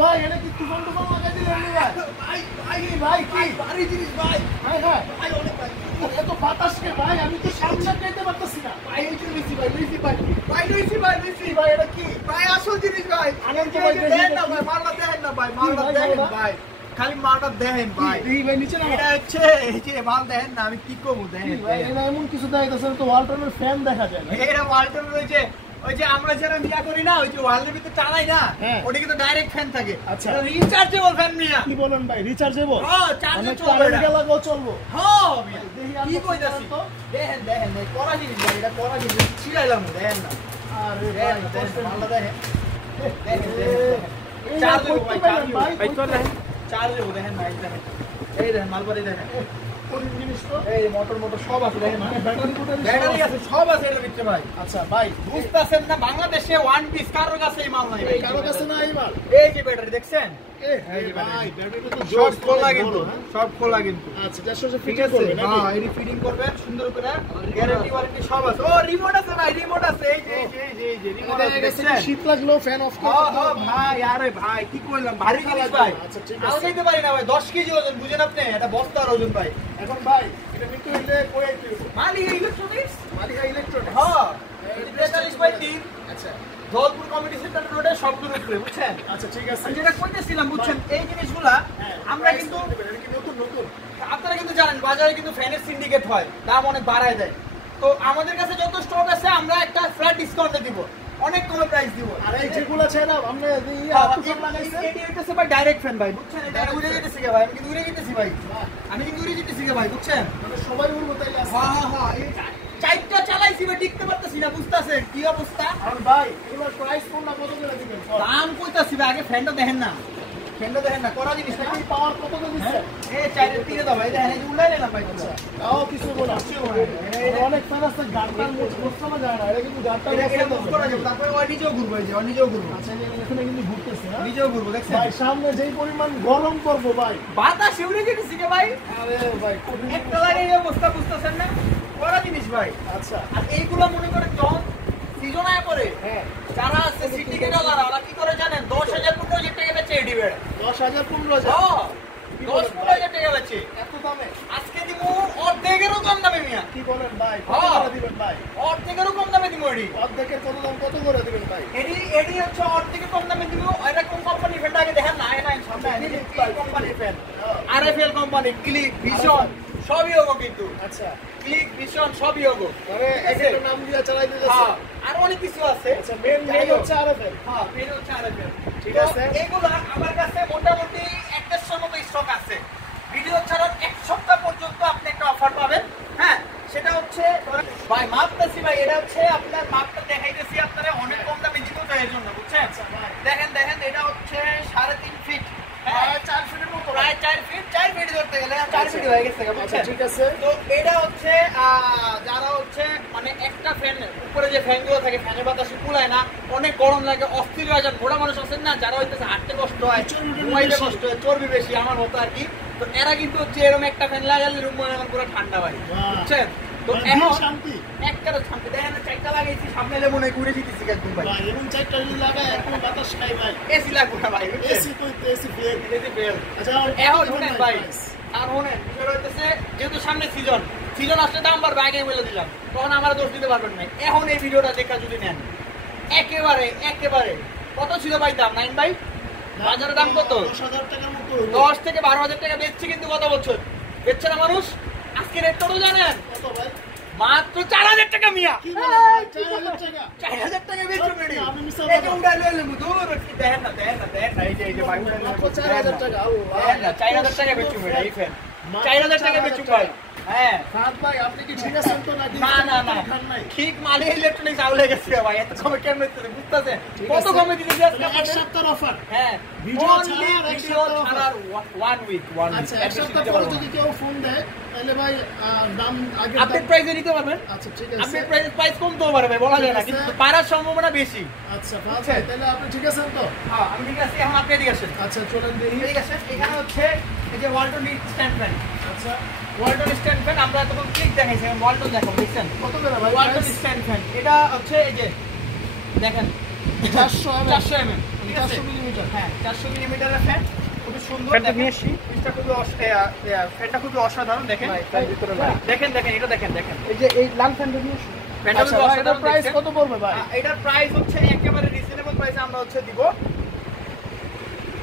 ভাই এটা কি তুফান লাগাই দিলেন ভাই? ভাই কি ভারী জিনিস ভাই। হ্যাঁ ভাই অনেক ভাই। এত বাতাস কে ভাই, আমি তো সামনে যেতে পারতেছি না ভাই। এই যে লুইসি ভাই ভাই এটা কি ভাই আসল জিনিস ভাই। আনন্দ ভাই দেখেন না ভাই, মালটা দেখেন না ভাই, মালটা দেখেন ভাই, খালি মালটা দেখেন ভাই। এই ভাই নিচে না এটা হচ্ছে এই যে মাল দেখেন না, আমি কি করবো দেখেন। ভাই এটা এমন কিছু দেখাইতেছে তো ওয়ালটনের ফ্যান দেখা যায় না। এটা ওয়ালটন রয়েছে, ওই যে আমরা যারা মিয়া করি না, ওই যে ওয়ালের ভিতরে টানাই না, ওটা কিন্তু ডাইরেক্ট ফ্যান থাকে। আচ্ছা রিচার্জেবল ফ্যান মিয়া। কি বলেন ভাই রিচার্জেবল? হ্যাঁ চার্জে চলবে না। লাগাও চলবো। হ্যাঁ মিয়া দেখি কি কইতাছি তো দেখেন দেখেন ভাই, করা জিনিস ভাই, এটা করা জিনিস ছিলাইলাম দেখেন না। আরে দেখেন ভাই দেখেন মালটা দেখেন এই চার্জ করতে ভাই, পারেন ভাই ভাই চল দেখেন চার্জ দেখেন ভাই, দেখেন এই দেখেন মালবাড়ি দেখেন, কোন জিনিস তো এই মোটর সব আছে দেখেন, মানে ব্যাটারি ব্যাটারি আছে সব আছে এর ভিতরে ভাই। আচ্ছা ভাই বুঝতাছেন না, বাংলাদেশে ওয়ান পিস কারোর কাছে এই মাল নাই ভাই। কারো কাছে না এই মাল। এই যে ব্যাটারি দেখছেন, এই ভাই ব্যাটারি তো সব খোলা কিন্তু, সব খোলা কিন্তু। আচ্ছা যা সোজা ঠিক ফিট আছে, করবে নাকি? হ্যাঁ এডি ফিটিং করবেন সুন্দর করে, গ্যারান্টি ওয়ারেন্টি সব আছে। ও রিমোট আছে ভাই, রিমোট আছে, এই যে এই যে রিমোট আছে দেখছেন। শীত লাগলেও ফ্যান অফ করে হ্যাঁ হ্যাঁ ভাই, আরে ভাই কি কইলাম, ভারী জিনিস ভাই। আচ্ছা ঠিক আছে। আলগাইতে পারি না ভাই, 10 কেজি ওজন বুঝেন আপনি, এটা বস্তার ওজন ভাই। এখন ভাই এটা নিতে হইলে কই আইতে হবে? মালিক ইলেকট্রনিক্স, মালিকা ইলেকট্রনিক্স। হ্যাঁ 43/3 আচ্ছা ধলপুর কমিটি সেন্টার রোডে সবগুলো উপরে বুঝছেন। আচ্ছা ঠিক আছে। আমি যেটা কইতেছিলাম বুঝছেন, এই জিনিসগুলা আমরা কিন্তু এটা কি নতুন নতুন? আপনারা কিন্তু জানেন বাজারে কিন্তু ফ্যানের সিন্ডিকেট হয়, দাম অনেক বাড়ায় দেয়। তো আমাদের কাছে যত স্টক আছে আমরা একটা ফ্ল্যাট ডিসকাউন্টে দিব, অনেক কমে প্রাইস দিব। আর এই যেগুলো ছেড়া আমরা তুফান লাগাইছে এটি হইতেছে ভাই ডাইরেক্ট ফ্যান ভাই বুঝছেন, এটা উড়ে যেতেছে কে ভাই, আমি কিন্তু উড়ে যেতেছি ভাই, আমি কিন্তু উড়ে যেতেছি কে ভাই বুঝছেন। মানে সবাই উড়বো তাইলে আছে। হ্যাঁ হ্যাঁ এই চাইটা চালাইছি ভাই, টিকতে পারতেছি না, বুঝতাছেন কি অবস্থা। আর ভাই এগুলোর প্রাইস কোনটা কত করে দিবেন? দাম কইতাছি ভাই, আগে ফ্যানটা দেখেন না, ফ্যানটা দেখেন না, করা জিনিস না। এই পাওয়ার কত করে দিচ্ছে? এই চাইরে তিরে দাও ভাই, দেখেন এই যে উড়াই নিলাম ভাই তোমরা। তাও কিছু বলা অনেক ফ্যান আছে গাড়টার মোচা না যায় না, এটা কিন্তু গাড়টা এটা মুভ করা যাবে, তারপরে ওই নিজেও ঘুরবো, এই যে ওই নিজেও ঘুরবো, আচ্ছা এখানে কিন্তু ঘুরতেছে না নিজেও ঘুরবো দেখছেন ভাই। সামনে যেই পরিমাণ গরম করবো ভাই, বাতাস উড়ে যেতেছি কে ভাই, আরে ভাই কঠিন। একটা লাগে এই অবস্থা, বুঝতেছেন না, করা জিনিস ভাই। আচ্ছা আর এইগুলো মনে করেন যখন সিজন আয় পরে, হ্যাঁ যারা আছে সিন্ডিকেট ওরা কি করে জানেন, 10,000-15,000 টাকা বেচে এডি বেড়া। 10,000 15,000 হ্যাঁ 10-15,000 টাকা বেচে। এত দামে? আজকে দিব অর্ধেকেরও কম দামে মিয়া, কি বলেন ভাই? কত করে দিবেন ভাই? অর্ধেকেরও কম দামে দিব এডি। অর্ধেকের কত দাম কত করে দিবেন ভাই? এডি হচ্ছে অর্ধেকের কম দামে দিব। এরকম কোম্পানি ফ্যানটা আগে দেখেন না, আয় না সামনে কোম্পানির fan, RFL company, click, vision সবই হোক কিন্তু, আচ্ছা ক্লিক, ভিশন সবই হোক। মানে একটা নাম দিয়ে চালাই দিতেছে। হ্যাঁ আর অনেক কিছু আছে। আচ্ছা মেন হচ্ছে আরএফএল। হ্যাঁ মেন হচ্ছে আরএফএল। ঠিক আছে। এগুলা আমার কাছে মোটামুটি 1-1.5 মতো স্টক আছে। ভিডিও ছাড়ার 1 সপ্তাহ পর্যন্ত আপনি একটা অফার পাবেন। হ্যাঁ সেটা হচ্ছে ভাই মাপতেছি ভাই, এটা হচ্ছে আপনার মাপটা দেখাইতেছি আপনারা, অনেক কম দামে দিব তো এর জন্য বুঝছেন। দেখেন দেখেন এটা হচ্ছে 3.5 ফিট, প্রায় 4 ফিটের মতো। প্রায় 4 ফিট, 4 ফিট ধরতে গেলে 4 ফিট হয়ে গেছে আচ্ছা বুঝছেন। ঠিক আছে। তো এটা হচ্ছে যারা হচ্ছে মানে একটা ফ্যান উপরে যে ফ্যানগুলো থাকে, ফ্যানের বাতাসে কুলায় না, অনেক গরম লাগে, অস্থির হয়ে যান, ঘোড়া মানুষ আছেন না, যারা হইতেছে হাঁটতে কষ্ট হয়, ঘুমাইতে কষ্ট হয়, চর্বি বেশি আমার মতো আর কি, তো এরা কিন্তু হচ্ছে এরকম একটা ফ্যান লাগালে রুম মনে হয় পুরো ঠান্ডা ভাই বুঝছেন। তো এখন শান্তি একটা শান্তি দেখেন, চারটা লাগাইছি সামনে এলে মনে হয় ঘুরে দিতেছি একদম ভাই, ভাই এবং চারটা যদি লাগায় এখন বাতাস খাই ভাই। এসি লাগবে না ভাই বুঝছেন, এসি কইতে এসি ফেল। AC fail. আচ্ছা এখন শুনেন ভাই, আর শুনেন বিষয়টা হইতেছে যেহেতু সামনে সিজন আসলে দাম বাড়বে, আগে বলে দিলাম, তখন আমার দোষ দিতে পারবেন না। এখন এই ভিডিওটা দেখা যদি নেন একেবারে কত ছিল ভাই দাম, নাইন ভাই বাজারের দাম কত? 10,000 টাকার মতো। 10 থেকে 12,000 টাকা বেচছি কিন্তু গত বছর, বেচছে না মানুষ। আজকে রেট কত জানেন? কত ভাই? মাত্র 4,000 টাকা মিয়া, কি বলেন ভাই? 4,000 টাকা? 4,000 টাকা বেচছো মেডি। আমি মিশাল এই যে উড়াই লইলাম দূর দেখেন না এই যে ভাই উড়াই মাত্র 4,000 টাকা। ও দেখেন না 4,000 টাকা বেচছো মেডি, এই ফ্যান 4,000 টাকা বেচছো ভাই। হ্যাঁ ফাহাদ ভাই আপনি কি ঠিক আছেন তো নাকি? না খান নাই? ঠিক মালে ইলেকট্রনিক্স আউলে গেছে ভাই, এত কমে কেমনে দিতে বুঝতাছেন, কত কমে দিতেছি আজকে এক সপ্তাহের অফার। হ্যাঁ ভিডিও only ছাড়ার এক ভিডিও সপ্তাহ ছাড়ার 1 উইক আচ্ছা এক সপ্তাহ পরে যদি কেউ ফোন দেয় তাহলে ভাই দাম আগে আপডেট প্রাইসে নিতে পারবেন। আচ্ছা ঠিক আছে। আপডেট প্রাইস কমতেও পারে ভাই, বলা যায় না, কিন্তু পারার সম্ভাবনা বেশি। আচ্ছা ফাহাদ ভাই তাহলে আপনি ঠিক আছেন তো? হ্যাঁ আমি ঠিক আছে, এখন আপনি ঠিক আছেন। আচ্ছা চলেন দেখি। ঠিক আছে, এখানে হচ্ছে এই যে ওয়ালটন স্ট্যান্ড ফ্যান, আচ্ছা ওয়ালটন স্ট্যান্ড ফ্যান আমরা তখন ক্লিক দেখাইছি, ওয়ালটন দেখাবো দেখছেন কত করে ভাই? ওয়ালটন স্ট্যান্ড ফ্যান, এটা হচ্ছে এই যে দেখেন 400 mm 400 mm, ঠিক আছে? 400 মিলিমিটার। হ্যাঁ 400 মিলিমিটারের ফ্যান, খুবই সুন্দর। ফ্যানটা দেখেন, নিয়ে আসি। জিনিসটা খুবই ফ্যানটা খুবই অসাধারণ। দেখেন ভাই, তার ভিতরে ভাই। দেখেন দেখেন এটা দেখেন দেখেন এই যে এই লাল ফ্যানটা নিয়ে আসুন। ফ্যানটা আচ্ছা খুবই ভাই, এটার অসাধারণ। প্রাইস দেখছেন? কত পড়বে ভাই? এটার প্রাইস হচ্ছে একেবারে রিজনেবল প্রাইসে আমরা হচ্ছে দিব।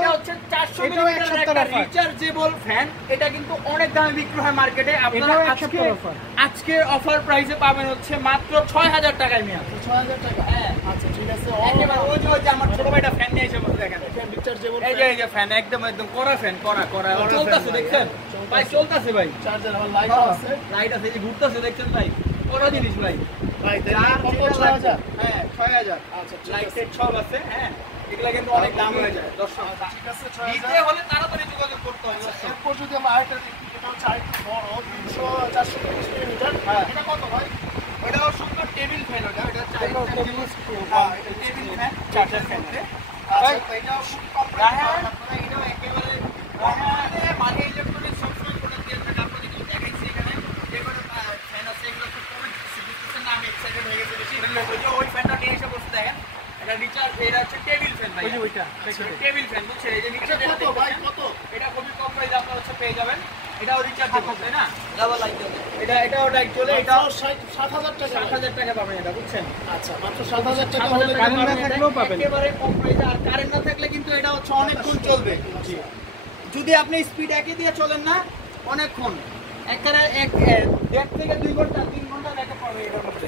এটা হচ্ছে 400 এটাও এক মিলিমিটারের সপ্তাহের একটা offer। Rechargeable fan. এটা কিন্তু অনেক দামে বিক্রি হয় মার্কেটে। আপনারা এটাও এক আজকে সপ্তাহের offer। আজকে অফার প্রাইসে পাবেন হচ্ছে মাত্র 6000 টাকায় মিয়া। 6000 টাকা। হ্যাঁ। আচ্ছা ঠিক আছে। একেবারে ওই যে আমার ছোট ভাইটা ফ্যান নিয়ে এসে বসে দেখেন। রিচার্জেবল এই যে ফ্যান একদম কড়া ফ্যান, কড়া কড়া চলতেছে fan দেখছেন ভাই, ভাই, চলতেছে ভাই। চার্জার আবার লাইট আছে। লাইট আছে, এই যে ঘুরতেছে দেখছেন ভাই, কড়া জিনিস ভাই। ভাই যার কত যেটা 6000? লাগবে, হ্যাঁ 6000। আচ্ছা ঠিক আছে। লাইটের সব আছে, হ্যাঁ এগুলা কিন্তু অনেক দাম হয়ে যায় দর্শক। ঠিক আছে নিতে 6000। হলে তাড়াতাড়ি যোগাযোগ করতে হবে আচ্ছা, দর্শক। এরপর যদি আমরা আরেকটা দেখি, এটা হচ্ছে আরেকটু বড় 430 মিলিমিটার। হ্যাঁ। এটা কত ভাই? ওটাও সুন্দর টেবিল ফ্যান, ওটা এটাও টেবিল হ্যাঁ, এটা টেবিল ফ্যান, চার্জার ফ্যান। আচ্ছা, এটাও খুব কম প্রাইসে পাবেন আপনারা। এটাও একেবারে মানে ইলেকট্রনিক সবসময় প্রোডাক্ট দিয়ে থাকে। আপনাদের কিন্তু দেখাইছি এখানে যেগুলো ফ্যান আছে, এগুলো খুব কমে দিচ্ছে না। আমি এক্সাইটেড হয়ে গেছি বেশি। ওই যে ওই ফ্যানটা নিয়ে এসে বসে দেখেন, এটা রিচার্জ, এটা হচ্ছে টেবিল ফ্যান ভাই। ওই যে ওইটা, টেবিল ফ্যান, বুঝছেন? এই যে নিচে এটা কত ভাই, কত? এটা খুবই কম প্রাইসে আপনারা হচ্ছে পেয়ে যাবেন। এটাও রিচার্জেবল, তাই না? ডাবল লাইট এটাও লাইট চলে। এটাও 7000 টাকা। 7000 টাকা পাবেন এটা, বুঝছেন? আচ্ছা, মাত্র 7000 টাকা 7000 হলে টাকা কারেন্ট না পাবেন এটা, থাকলেও পাবেন। একেবারে কম প্রাইসে। আর কারেন্ট না থাকলে কিন্তু এটা হচ্ছে অনেকক্ষণ চলবে। যদি আপনি স্পিড একই দিয়ে চলেন না, অনেকক্ষণ একেবারে 1.5 থেকে 2 ঘন্টা 3 ঘন্টা ব্যাকআপ পাবে এটার মধ্যে,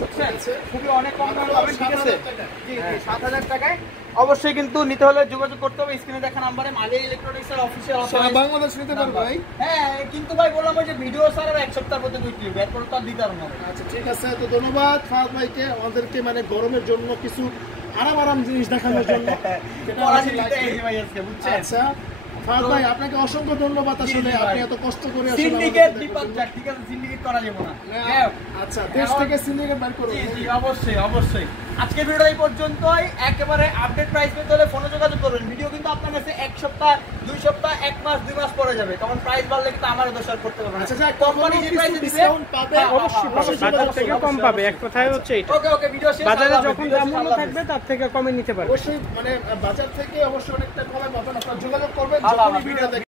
বুঝছেন? খুবই অনেক কম দামে পাবেন, ঠিক আছে? 7000 টাকা। জি জি 7000 টাকায়। অবশ্যই কিন্তু নিতে হলে যোগাযোগ করতে হবে স্ক্রিনে দেখা নাম্বারে। মালিয়া ইলেকট্রনিক্স এর অফিসিয়াল সারা বাংলাদেশ নিতে পারবে ভাই? হ্যাঁ, কিন্তু ভাই বললাম ওই যে ভিডিও ছাড়ার 1 সপ্তাহের মধ্যে দুই ক্লিপ, এরপর তো আর দিতে পারবো না। আচ্ছা ঠিক আছে, তো ধন্যবাদ ফাহাদ ভাইকে আমাদেরকে মানে গরমের জন্য কিছু আরাম জিনিস দেখানোর জন্য। যেটা পড়া আমাদের জিনিসটা লাগবে। এই যে ভাই আজকে, বুঝছেন? আচ্ছা ফাহাদ ভাই, আপনাকে অসংখ্য ধন্যবাদ। আসলে জি ভাই। আপনি এত কষ্ট করে আসলে সিন্ডিকেট আমাদেরকে বিপদ দেখবেন। যাক, ঠিক আছে? সিন্ডিকেট করা যাবে না। না, হ্যাঁ। আচ্ছা, দেশ থেকে সিন্ডিকেট বের করুন। জি জি অবশ্যই অবশ্যই। আজকের ভিডিও এই পর্যন্তই। একেবারে আপডেট প্রাইস পেতে হলে ফোনে যোগাযোগ করবেন। ভিডিও কিন্তু আপনার কাছে 1 সপ্তাহ 2 সপ্তাহ 1 মাস 2 মাস পরে যাবে, তখন প্রাইস বাড়লে কিন্তু আমারও দোষার করতে পারবে না। আচ্ছা, যাক, কোম্পানি যে কিছু প্রাইসে দিবে ডিসকাউন্ট পাবে, অবশ্যই পাবেন, অবশ্যই বাজার অবশ্যই, থেকে কম অবশ্যই, পাবে। অবশ্যই। এক কথায় হচ্ছে এটা, ওকে ওকে, ভিডিও শেষ। বাজারে আল্লাহ হাফেজ, যখন ভিডিও দাম শেষ, মূল্য আল্লাহ থাকবে হাফেজ। তার থেকে কমে নিতে পারবে। অবশ্যই মানে বাজার থেকে অবশ্যই অনেকটা কমে পাবেন, আপনারা যোগাযোগ করবেন আল্লাহ যখনই হাফেজ। ভিডিও দেখবেন।